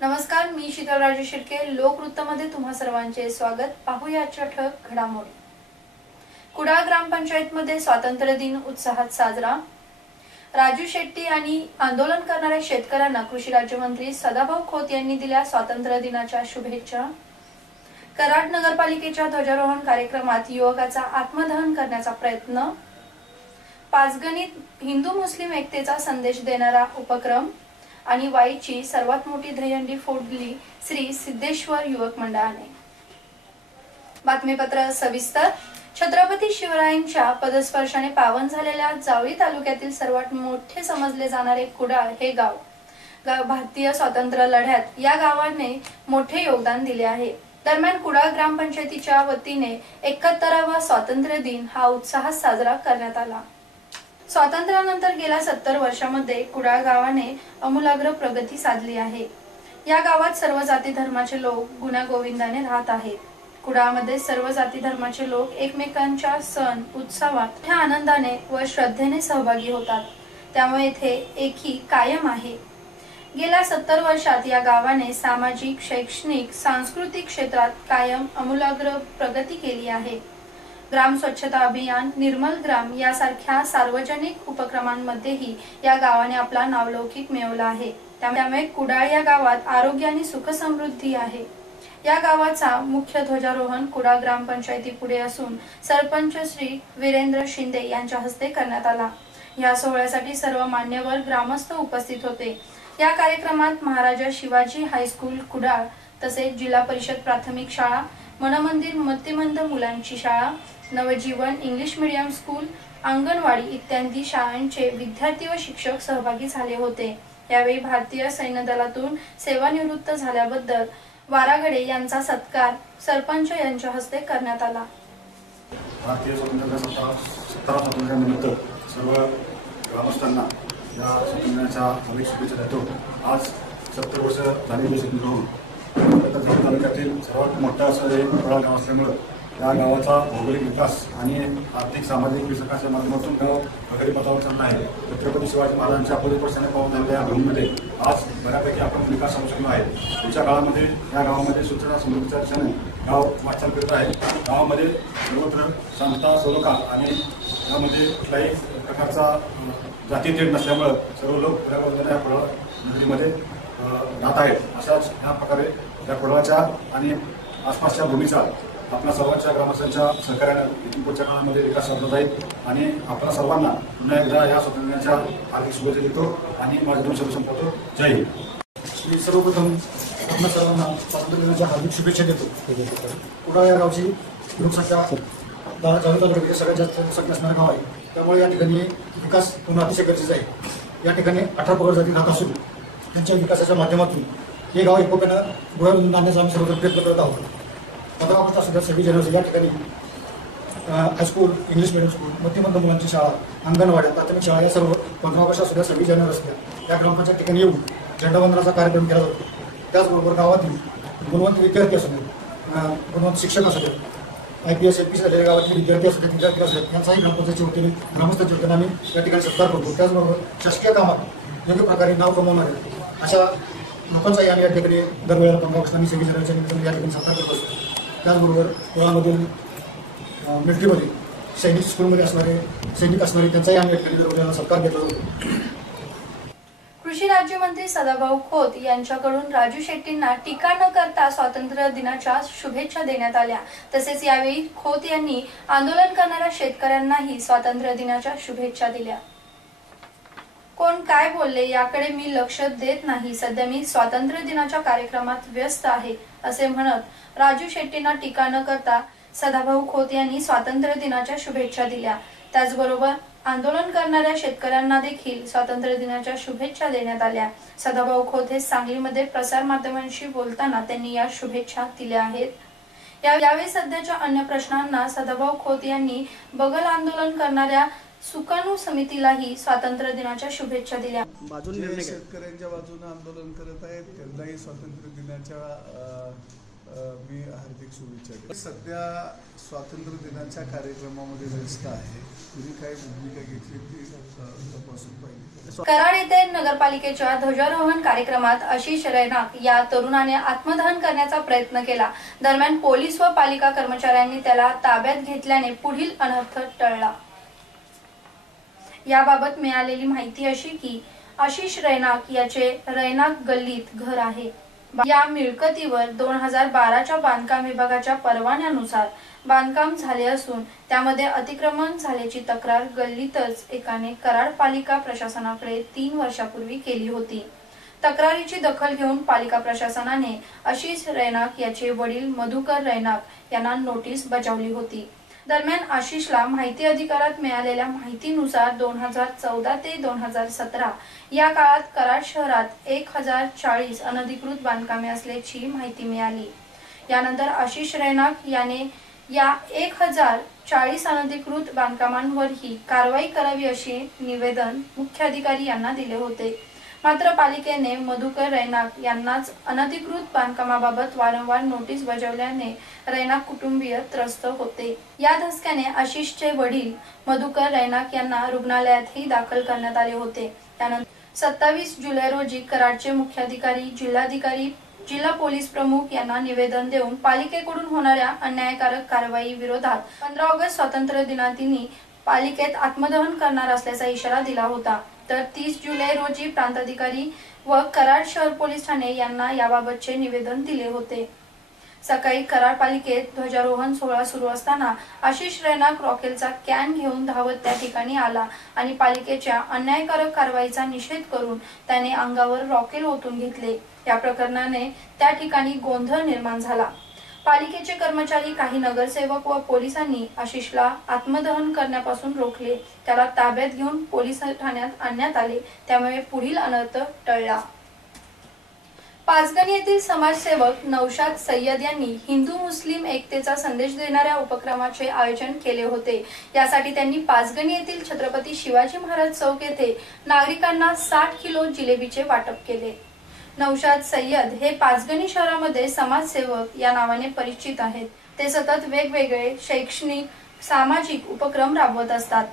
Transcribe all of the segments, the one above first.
नमस्कार, मी शीतल राजू शिर्के. लोकवृत्तमध्ये तुम्हा सर्वांचे स्वागत. पाहूया आजच्या ठळक घडामोडी. कुडाळ ग्रामपंचायतमध्ये स्वातंत्र्य दिन उत्साहात साजरा. राजू शेट्टी आणि आंदोलन करणाऱ्या शेतकऱ्यांना कृषी राज्यमंत्री सदाभाऊ खोत यांनी दिल्या स्वातंत्र्य दिनाच्या शुभेच्छा. कराड नगरपालिकेच्या ध्वजारोहण कार्यक्रमात युवकाचा आत्मदहन करण्याचा प्रयत्न. पाचगणीत हिंदू मुस्लिम एकतेचा संदेश देणारा उपक्रम आणि वाईची सर्वात मोठी दहीहंडी फोडली श्री सिद्धेश्वर युवक मंडळाने. बातमीपत्र सविस्तर. छत्रपती शिवरायांच्या पदस्पर्शाने पावन झालेल्या जावळी तालुक्यातील सर्वात मोठे समजले जाणारे कुडाळ हे गाव भारतीय स्वातंत्र्य लढ्यात या गावाने मोठे योगदान दिले आहे. दरम्यान कुडाळ ग्रामपंचायतीच्या वतीने 71वा स्वातंत्र्य दिन हा उत्साहात साजरा करण्यात आला. स्वातंत्र्यानंतर गेल्या 70 वर्षांमध्ये कुडाळ गावाने आमूलाग्र प्रगती साधली आहे. या गावात सर्व जाती धर्माचे लोक गुण्यागोविंदाने राहत आहेत. कुडाळमध्ये सर्व जाती धर्माचे लोक एकमेकांच्या सण उत्सवात मोठ्या आनंदाने व श्रद्धेने सहभागी होतात. त्यामुळे येथे एकी कायम आहे. गेल्या 70 वर्षात या गावाने सामाजिक, शैक्षणिक, सांस्कृतिक क्षेत्रात कायम आमूलाग्र प्रगती केली आहे. ग्राम स्वच्छता अभियान, निर्मल ग्राम यासारख्या सार्वजनिक उपक्रमांमध्येही या गावाने आपला नावलौकिक मिळवला आहे. त्यामुळे कुडाळ या गावात आरोग्य आणि सुख समृद्धी आहे. या गावाचा मुख्य ध्वजारोहण कुडाळ ग्रामपंचायती पुढे असून सरपंच श्री वीरेंद्र शिंदे यांच्या हस्ते करण्यात आला. या सोहळ्यासाठी सर्व मान्यवर ग्रामस्थ उपस्थित होते. या कार्यक्रमात महाराजा शिवाजी हायस्कूल कुडाळ तसेच जिल्हा परिषद प्राथमिक शाळा, मनमंदिर मतिमंद मुलांची शाळा, नवजीवन इंग्लिश मीडियम स्कूल, अंगणवाडी इत्यादी शाळांचे विद्यार्थी व शिक्षक सहभागी झाले होते. यावेळी भारतीय सैन्य दलातून सेवानिवृत्त झाल्याबद्दल वारागडे यांचा सत्कार सरपंच यांच्या हस्ते करण्यात आला. भारतीय स्वातंत्र्यानिमित्त सर्व ग्रामस्थांना या स्वातंत्र्याच्या अनेक शुभेच्छा देतो. आज 70 वर्ष झालेली तालुक्यातील सर्वात मोठा असं हे कुडाळ गाव असल्यामुळं या गावाचा भौगोलिक विकास आणि आर्थिक सामाजिक विकासाच्या माध्यमातून गाव प्रगती पथावर चालला आहे. छत्रपती शिवाजी महाराजांच्या पदस्पर्शाने पावन झालेल्या या भूमीमध्ये आज बऱ्यापैकी आपण विकास होऊ शकलो आहे. पुढच्या काळामध्ये या गावामध्ये सूचना समृद्धीच्या दिशेने गाव वाटचाल करत आहे. गावामध्ये सर्वत्र शांतता, सलोखा आणि यामध्ये कुठल्याही प्रकारचा जातीतेढ नसल्यामुळं सर्व लोक या कुडाळ नगरीमध्ये राहत आहेत. अशाच ह्या प्रकारे या कुडाळच्या आणि आसपासच्या भूमीचा आपल्या सर्वांच्या ग्रामस्थांच्या सहकार्यानं इथून पुढच्या काळामध्ये विकास साधला जाईल आणि आपल्या सर्वांना पुन्हा एकदा या स्वातंत्र्याच्या हार्दिक शुभेच्छा देतो आणि माझे 2 शब्द संपवतो. जय हिंद. मी सर्वप्रथम आपल्या सर्वांना स्वातंत्र्य दिनाच्या हार्दिक शुभेच्छा देतो. कुडाळ या गावची लोकसंख्या जावळी तालुक्यामध्ये सगळ्यात जास्त लोकसंख्या असणारं गाव आहे. त्यामुळे या ठिकाणी विकास होणं अतिशय गरजेचं आहे. या ठिकाणी 18 पगड जाती राहत असून त्यांच्या विकासाच्या माध्यमातून हे गाव एकोप्यानं डोळ्यातून आणण्याचा आम्ही सर्वत्र प्रयत्न करत आहोत. 15 ऑगस्ट असुद्धा 26 जानेवारी या ठिकाणी हायस्कूल, इंग्लिश मीडियम स्कूल, मतिमंद मुलांची शाळा, अंगणवाड्या, प्राथमिक शाळा या सर्व 15 ऑगस्ट असुद्धा 26 जानेवारी असल्या या ग्रामपंचायत ठिकाणी येऊन झेंडावंदनाचा कार्यक्रम केला जातो. त्याचबरोबर गावातील गुणवंत विद्यार्थी असू देत, गुणवंत शिक्षक असू देत, IPS LPS झालेल्या गावातील विद्यार्थी असू देत, विद्यार्थी असू देत यांचाही ग्रामपंचायतीच्या वतीने ग्रामस्थांच्या वतीने आम्ही या ठिकाणी सत्कार करतो. त्याचबरोबर शासकीय कामात योग्य प्रकारे नाव कमवणारे अशा लोकांचाही आम्ही या ठिकाणी दरवेळेला 15 ऑगस्ट आणि 26 जानेवारीच्या निमित्ताने या ठिकाणी सत्कार करत असतो. त्याचबरोबर कुडाळमधील मिलिटरीमध्ये सैनिक स्कूलमध्ये असणारे सैनिक असणारे त्यांचाही आम्ही या ठिकाणी दरवेळेला सत्कार घेतला जातो. कृषी राज्यमंत्री सदाभाऊ खोत यांच्याकडून राजू शेट्टींना टीका न करता स्वातंत्र्य दिनाच्या शुभेच्छा देण्यात आल्या. तसेच यावेळी खोत यांनी आंदोलन करणाऱ्या शेतकऱ्यांनाही स्वातंत्र्य दिनाच्या शुभेच्छा दिल्या. कोण काय बोलले याकडे मी लक्ष देत नाही. सध्या मी स्वातंत्र्य दिनाच्या कार्यक्रमात व्यस्त आहे असे म्हणत राजू शेट्टींना टीका न करता सदाभाऊ खोत यांनी स्वातंत्र्य दिनाच्या शुभेच्छा दिल्या. त्याचबरोबर आंदोलन करणाऱ्या शेतकऱ्यांना देखील स्वातंत्र्य दिनाच्या शुभेच्छा देण्यात आल्या. सदाभाऊ खोत हे सांगलीमध्ये प्रसार माध्यमांशी बोलताना त्यांनी या शुभेच्छा दिल्या आहेत. यावेळी सध्याच्या अन्य प्रश्नांना सदाभाऊ खोत यांनी बगल आंदोलन करणाऱ्या सुकाणू समितीलाही स्वातंत्र्य दिनाच्या शुभेच्छा दिल्या. शेतकऱ्यांच्या बाजूने आंदोलन करत आहेत त्यांनाही स्वातंत्र्य दिनाच्या मी हार्दिक शुभेच्छा देतो. सध्या स्वातंत्र्य दिनाच्या कार्यक्रमामध्ये व्यस्त आहे. तुम्ही काय भूमिका घेतली ती तपासून पाहिजे. कराड येथे नगरपालिकेच्या ध्वजारोहण कार्यक्रमात आशिष रैनाक या तरुणाने आत्मदहन करण्याचा प्रयत्न केला. दरम्यान पोलीस व पालिका कर्मचाऱ्यांनी त्याला ताब्यात घेतल्याने पुढील अनर्थ टळला. याबाबत मिळालेली माहिती अशी की आशिष रैनाक याचे रैनाक गल्लीत घर आहे. या मिळकतीवर 2012च्या बांधकाम विभागाच्या परवान्यानुसार बांधकाम झाले असून त्यामध्ये अतिक्रमण झाल्याची तक्रार गल्लीतच एकाने कराड पालिका प्रशासनाकडे 3 वर्षापूर्वी केली होती. तक्रारीची दखल घेऊन पालिका प्रशासनाने आशिष रैनाक याचे वडील मधुकर रैनाक यांना नोटीस बजावली होती. दरम्यान आशिषला माहिती अधिकारात मिळालेल्या माहितीनुसार 2014 ते 2017 या काळात कराड शहरात 1040 अनधिकृत बांधकामे असल्याची माहिती मिळाली. यानंतर आशिष रैनाक याने या 1040 अनधिकृत बांधकामांवरही कारवाई करावी असे निवेदन मुख्याधिकारी यांना दिले होते. मात्र पालिकेने मधुकर रैनाक यांनाच अनधिकृत बांधकामाबाबत वारंवार नोटीस बजावल्याने रैनाक कुटुंबीय त्रस्त होते. या धसक्याने आशिषचे वडील मधुकर रैनाक यांना रुग्णालयातही दाखल करण्यात आले होते. त्यानंतर 27 जुलै रोजी कराडचे मुख्याधिकारी, जिल्हाधिकारी, जिल्हा पोलीस प्रमुख यांना निवेदन देऊन पालिकेकडून होणाऱ्या अन्यायकारक कारवाई विरोधात 15 ऑगस्ट स्वातंत्र्य दिनातील पालिकेत आत्मदहन करणार असल्याचा इशारा दिला होता. तर 30 जुलै रोजी प्रांताधिकारी व कराड शहर पोलीस ठाणे यांना याबाबतचे निवेदन दिले होते. सकाळी कराड पालिकेत ध्वजारोहण सोहळा सुरू असताना आशिष रैनाक रॉकेलचा कॅन घेऊन धावत त्या ठिकाणी आला आणि पालिकेच्या अन्यायकारक कारवाईचा निषेध करून त्याने अंगावर रॉकेल ओतून घेतले. या प्रकरणाने त्या ठिकाणी गोंधळ निर्माण झाला. पालिकेचे कर्मचारी, काही नगरसेवक व पोलिसांनी आशिषला आत्मदहन करण्यापासून रोखले. त्याला ताब्यात घेऊन पोलीस ठाण्यात आणण्यात आले. त्यामुळे पुढील अनर्थ टळला. पाचगणी येथील समाजसेवक नौशाद सय्यद यांनी हिंदू मुस्लिम एकतेचा संदेश देणाऱ्या उपक्रमाचे आयोजन केले होते. यासाठी त्यांनी पाचगणी येथील छत्रपती शिवाजी महाराज चौक येथे नागरिकांना 60 किलो जिलेबीचे वाटप केले. नौशाद सय्यद हे पाचगणी शहरामध्ये समाजसेवक या नावाने परिचित आहेत. ते सतत वेगवेगळे शैक्षणिक, सामाजिक उपक्रम राबवत असतात.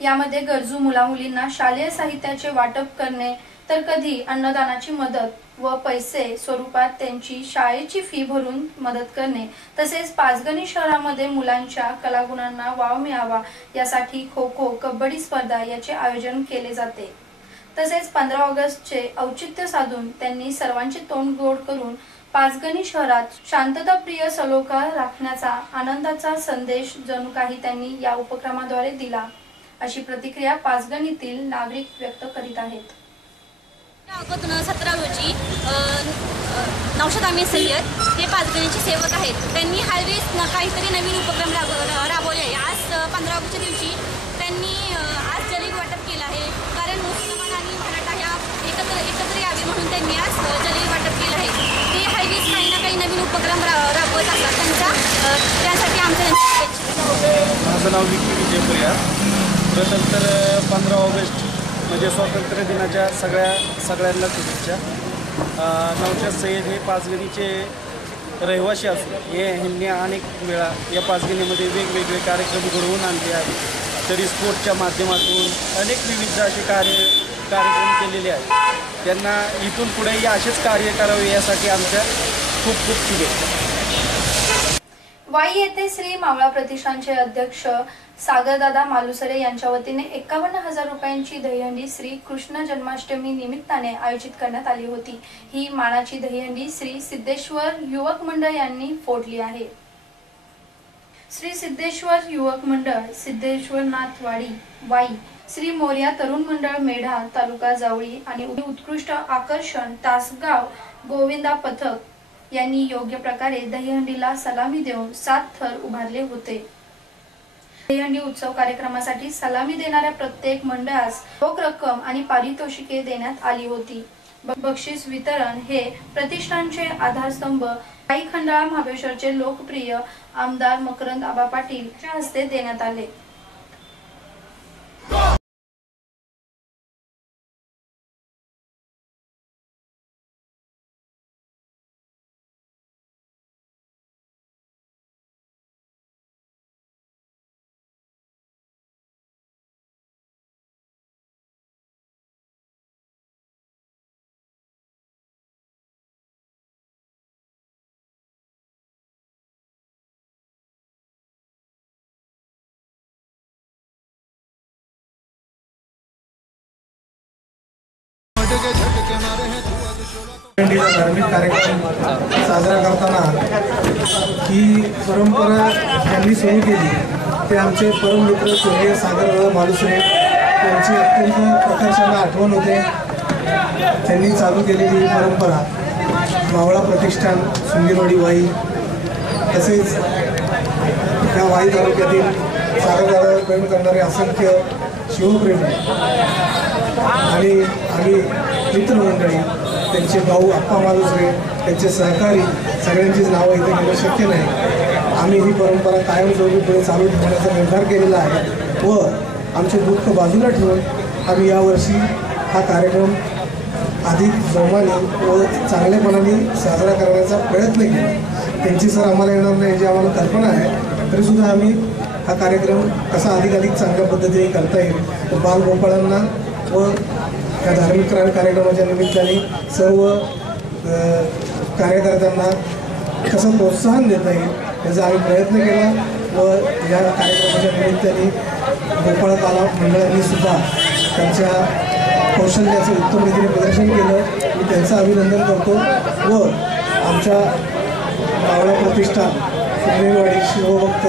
यामध्ये गरजू मुलामुलींना शालेय साहित्याचे वाटप करणे, तर कधी अन्नदानाची मदत व पैसे स्वरूपात त्यांची शाळेची फी भरून मदत करणे, तसेच पाचगणी शहरामध्ये मुलांच्या कलागुणांना वाव मिळावा यासाठी खो खो, कबड्डी स्पर्धा याचे आयोजन केले जाते. तसेच 15 ऑगस्टचे औचित्य साधून त्यांनी सर्वांचे तोंड गोड करून पाचगणी शहरात शांतताप्रिय सलोखा राखण्याचा आनंदाचा संदेश जणू काही त्यांनी या उपक्रमाद्वारे दिला, अशी प्रतिक्रिया पाचगणीतील नागरिक व्यक्त करीत आहेत. 17 रोजी नौशाद अमीर सय्यद हे पाचगणीचे सेवक आहेत. त्यांनी हायवेज काहीतरी नवीन उपक्रम राबवले आहे. आज 15 ऑगस्टच्या दिवशी त्यांनी आज जलेबी वाटप केलं आहे. कारण मुसलमान आणि मराठा ह्या एकत्र यावे म्हणून त्यांनी आज जलेबी वाटप केलं आहे. ते हायवेज काही ना काही नवीन उपक्रम राबवत असतात. त्यासाठी आमचं माझं नाव विकी विजय परिहार. प्रथम तर 15 ऑगस्ट म्हणजे स्वातंत्र्य दिनाच्या सगळ्यांना शुभेच्छा. नौशाद सय्यद हे पाचगणीचे रहिवासी असून ह्यांनी अनेक वेळा या पाचगणीमध्ये वेगवेगळे कार्यक्रम घडवून आणले आहेत. तरी स्पोर्टच्या माध्यमातून अनेक विविध असे कार्यक्रम केलेले आहेत. त्यांना इथून पुढेही असेच कार्य करावे यासाठी आमच्या खूप खूप शुभेच्छा. वाई येथे श्री मावळा प्रतिष्ठानचे अध्यक्ष सागरदादा मालुसरे यांच्या वतीने 51,000 रुपयांची दहीहंडी श्री कृष्ण जन्माष्टमी निमित्ताने आयोजित करण्यात आली होती. ही मानाची दहीहंडी श्री सिद्धेश्वर युवक मंडळ यांनी फोडली आहे. श्री सिद्धेश्वर युवक मंडळ, सिद्धेश्वरनाथवाडी, वाई, श्री मोर्या तरुण मंडळ मेढा, तालुका जावळी आणि उत्कृष्ट आकर्षण तासगाव गोविंदा पथक यांनी योग्य प्रकारे दहीहंडीला सलामी देऊन 7 थर उभारले होते. दहीहंडी उत्सव कार्यक्रमासाठी सलामी देणाऱ्या प्रत्येक मंडळास रोख रक्कम आणि पारितोषिके देण्यात आली होती. बक्षीस वितरण हे प्रतिष्ठानचे आधारस्तंभ वाई खंडाळा महाबळेश्वरचे लोकप्रिय आमदार मकरंद आबा पाटील यांच्या हस्ते देण्यात आले. धार्मिक कार्यक्रम साजरा करताना ही परंपरा त्यांनी सुरू केली ते आमचे परममित्र स्वर्गीय सागरदादा मालुसरे यांची अत्यंत प्रकर्षाने आठवण होते. त्यांनी चालू केलेली ही परंपरा मावळा प्रतिष्ठान सुंगीरवाडी वाई तसेच या वाई तालुक्यातील सागरदादा प्रेम करणारे असंख्य शिवप्रेमी आणि आम्ही मित्रमंडळी त्यांचे भाऊ आप्पा मालुसरे त्यांचे सहकारी सगळ्यांचीच नावं इथे घेणं शक्य नाही. आम्ही ही परंपरा कायमस्वरूपी पुढे चालू ठेवण्याचा निर्धार केलेला आहे व आमचे दुःख बाजूला ठेवून आम्ही यावर्षी हा कार्यक्रम अधिक जोमाने व चांगल्यापणाने साजरा करण्याचा प्रयत्न केला. त्यांची सर आम्हाला येणार नाही याची आम्हाला कल्पना आहे, तरीसुद्धा आम्ही हा कार्यक्रम कसा अधिकाधिक चांगल्या पद्धतीने करता येईल बालगोपाळांना व या धार्मिक कार्यक्रमाच्या निमित्ताने सर्व कार्यकर्त्यांना कसं प्रोत्साहन देता येईल याचा आम्ही प्रयत्न केला व या कार्यक्रमाच्या निमित्ताने गोपाळ कला मंडळांनी सुद्धा त्यांच्या कौशल्याचं उत्तम रीतीने प्रदर्शन केलं. मी त्यांचं अभिनंदन करतो व आमच्या मावळा प्रतिष्ठान सुंदरवाडी शिवभक्त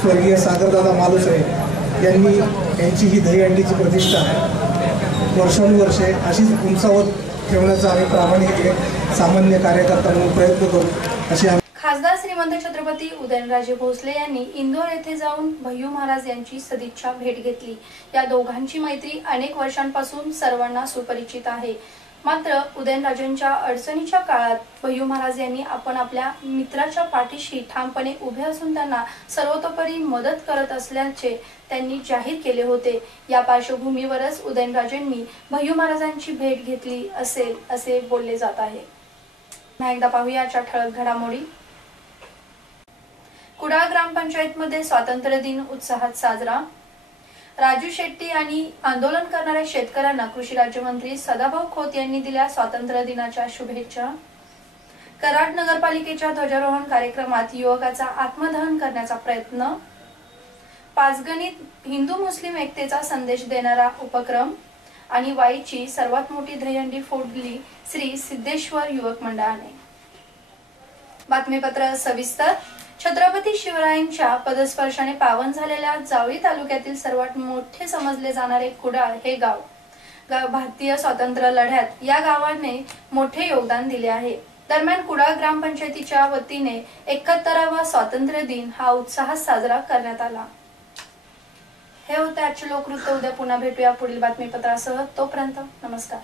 स्वर्गीय सागरदादा मालुसरे यांची ही दहीहंडीची प्रतिष्ठा वर्षानुवर्षे अशीच उंचावत ठेवण्याचा आम्ही प्रामाणिक सामान्य कार्यकर्ता म्हणून प्रयत्न करू अशी खासदार श्रीमंत छत्रपती उदयनराजे भोसले यांनी इंदोर येथे जाऊन भय्यू महाराज यांची सदिच्छा भेट घेतली. या दोघांची मैत्री अनेक वर्षांपासून सर्वांना सुपरिचित आहे. मात्र उदयनराजेंच्या अडचणीच्या काळात भय्यू महाराज यांनी आपण आपल्या मित्राच्या पाठीशी ठामपणे उभे असून त्यांना सर्वतोपरी मदत करत असल्याचे त्यांनी जाहीर केले होते. या पार्श्वभूमीवरच उदयनराजेंनी भय्यू महाराजांची भेट घेतली असेल असे बोलले जात आहे. पुन्हा एकदा पाहूया आजच्या ठळक घडामोडी. कुडाळ ग्रामपंचायतमध्ये स्वातंत्र्य दिन उत्साहात साजरा. राजू शेट्टी आणि आंदोलन करणाऱ्या शेतकऱ्यांना कृषी राज्यमंत्री सदाभाऊ खोत यांनी दिल्या स्वातंत्र्य दिनाच्या शुभेच्छा. कराड नगरपालिकेच्या ध्वजारोहण कार्यक्रमात युवकाचा आत्मदहन करण्याचा प्रयत्न. पाचगणीत हिंदू मुस्लिम एकतेचा संदेश देणारा उपक्रम आणि वाईची सर्वात मोठी दहीहंडी फोडली श्री सिद्धेश्वर युवक मंडळाने. बातमीपत्र सविस्तर. छत्रपती शिवरायांच्या पदस्पर्शाने पावन झालेल्या जावळी तालुक्यातील सर्वात मोठे समजले जाणारे कुडाळ हे गाव भारतीय स्वातंत्र्य लढ्यात या गावाने मोठे योगदान दिले आहे. दरम्यान कुडाळ ग्रामपंचायतीच्या वतीने 71वा स्वातंत्र्य दिन हा उत्साहात साजरा करण्यात आला. हे होते आजचे लोकवृत्त. उद्या पुन्हा भेटूया पुढील बातमीपत्रासह. तोपर्यंत नमस्कार.